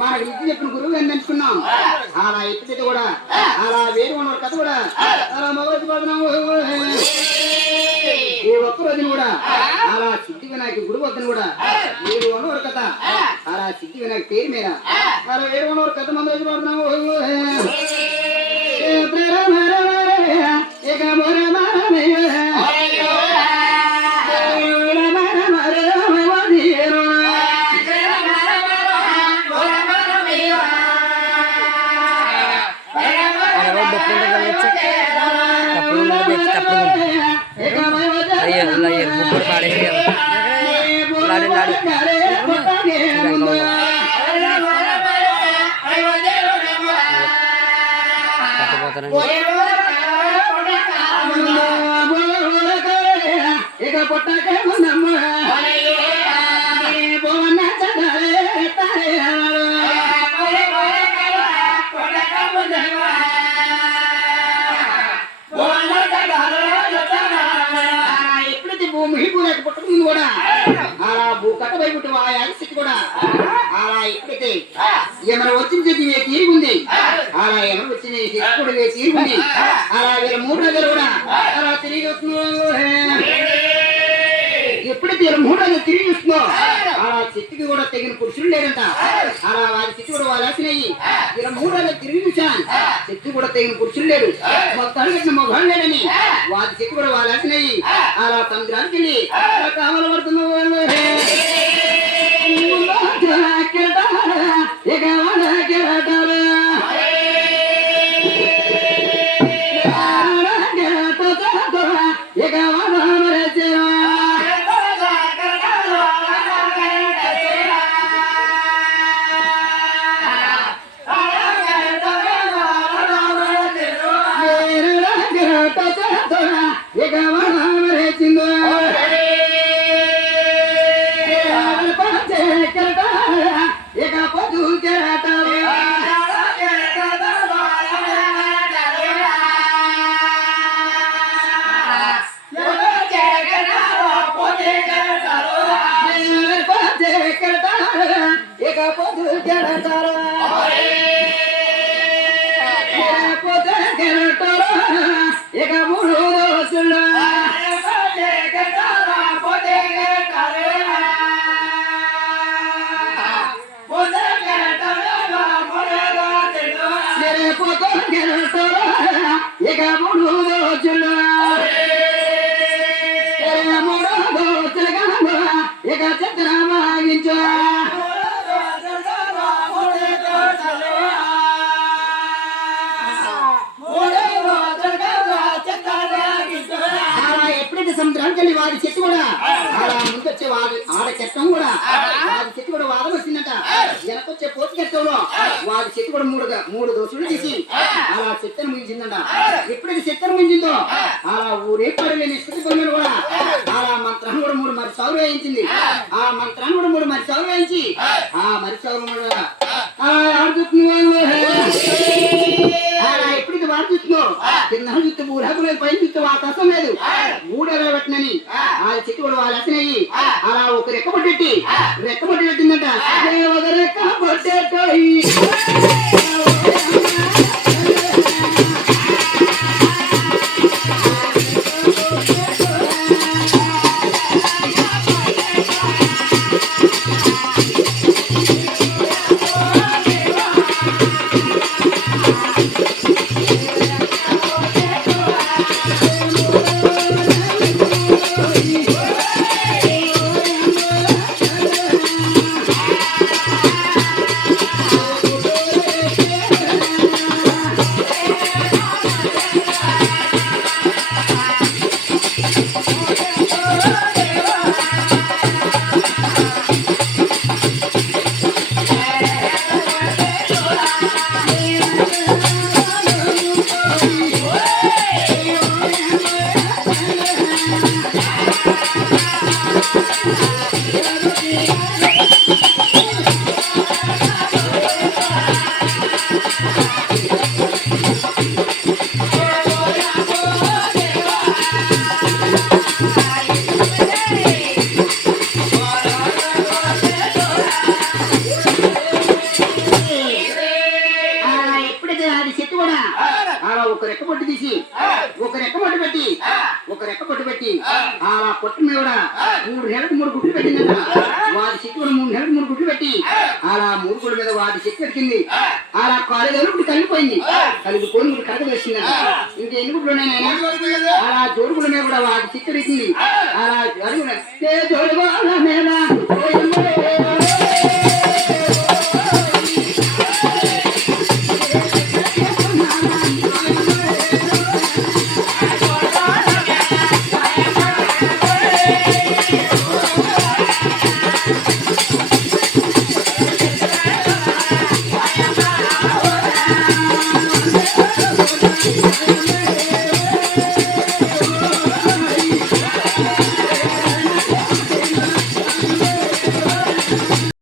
మనకి ఇంటి చెప్పిన గురువు అని తెలుసుకున్నాం. అలా ఎత్తితే కూడా అలా వేరు ఉన్న కథ కూడా అలా మొదటి పడుతున్నాము. ఈ ఒక్క రోజున కూడా అలా సిద్ధి వినాయక గురువు వద్దని కూడా వేరు ఉన్నవారు కథ అలా సిద్ధి వినాయక పేరు మీద అలా వేరు ఉన్నవారు కథ మన రోజు పడుతున్నాము. పుట్టకుంది కూడా అలా భూ కట్ట భయపుట్టు ఆ యాగస్థితి కూడా అలా ఎప్పుడైతే ఏమైనా వచ్చిన చెట్టు తీరుగుంది అలా ఏమైనా వచ్చిన కూడా తీరుగుంది అలా వీళ్ళ మూడు దగ్గర కూడా అలా తిరిగి వస్తున్నావు. ఎప్పుడైతే వీళ్ళ మూడు దగ్గర తిరిగి వస్తున్నావు అలా చెట్టుకి కూడా తగిన పురుషులు లేదంట. అలా వారి చెట్టు కూడా వాళ్ళు వేసినాయి. వీళ్ళ మూడు దగ్గర తిరిగి చూసాను చెట్టు కూడా తగిన పురుషులు లేడు మొత్తానికి కట్టిన మొగాళ్ళు లేడని వారి చెట్టు కూడా వాళ్ళు వేసినాయి. అలా సముద్రానికి వెళ్ళి కావలు పడుతున్నావు. సముద్రానికి వారి చెట్టు కూడా అలా ముందొచ్చే వారి ఆడ చెట్టం కూడా వారి చెట్టు కూడా వాదం వచ్చిందంట. వెనకొచ్చే పోతి చెట్టంలో వారి చెట్టు కూడా మూడు దోషులు తీసి అలా చెత్తను మించిందంట. ఎప్పుడైతే చెత్తను మించిందో అలా ఊరే పడలేని స్థితి పొందిన కూడా అలా మంత్రాన్ని కూడా మూడు మరి సాగు వేయించింది. ఆ మంత్రాన్ని కూడా మూడు మరి సాగు వేయించి ఆ మరి సాగు అలా ఎప్పుడైతే వాడు చూస్తున్నావు కింద చూస్తే ఊరేపు లేదు పైన చూస్తే ఆకాశం లేదు మూడేలా పెట్టినని ఆ చెట్టు కూడా వాళ్ళు వేసినాయి. అలా ఒక రెక్క పట్టెట్టి పెట్టిందంట. ఒక రెక్క పట్టేట ఒక రెక్క పొట్టు తీసి ఒక రెక్క పొట్టు పెట్టి ఒక రెక్క పొట్టు పెట్టి ఆ పొట్టు మీద కూడా 3 నెలలకు 3 గుడ్లు పెట్టిందంట. వాటి చెట్టు కూడా 3 నెలలకు 3 గుడ్లు పెట్టి అలా 3 గుడ్ల మీద వాటి చెట్టు పెట్టింది. అలా కాలేజీలో ఇప్పుడు కలిగిపోయింది. కలిగిపోయి ఇప్పుడు కడక వేసిందంట. ఇంకా ఎన్ని గుడ్లు ఉన్నాయైనా అలా జోరుగుల మీద కూడా వాటి చెట్టు పెట్టింది. అలా అడుగున జోడుగోల మీద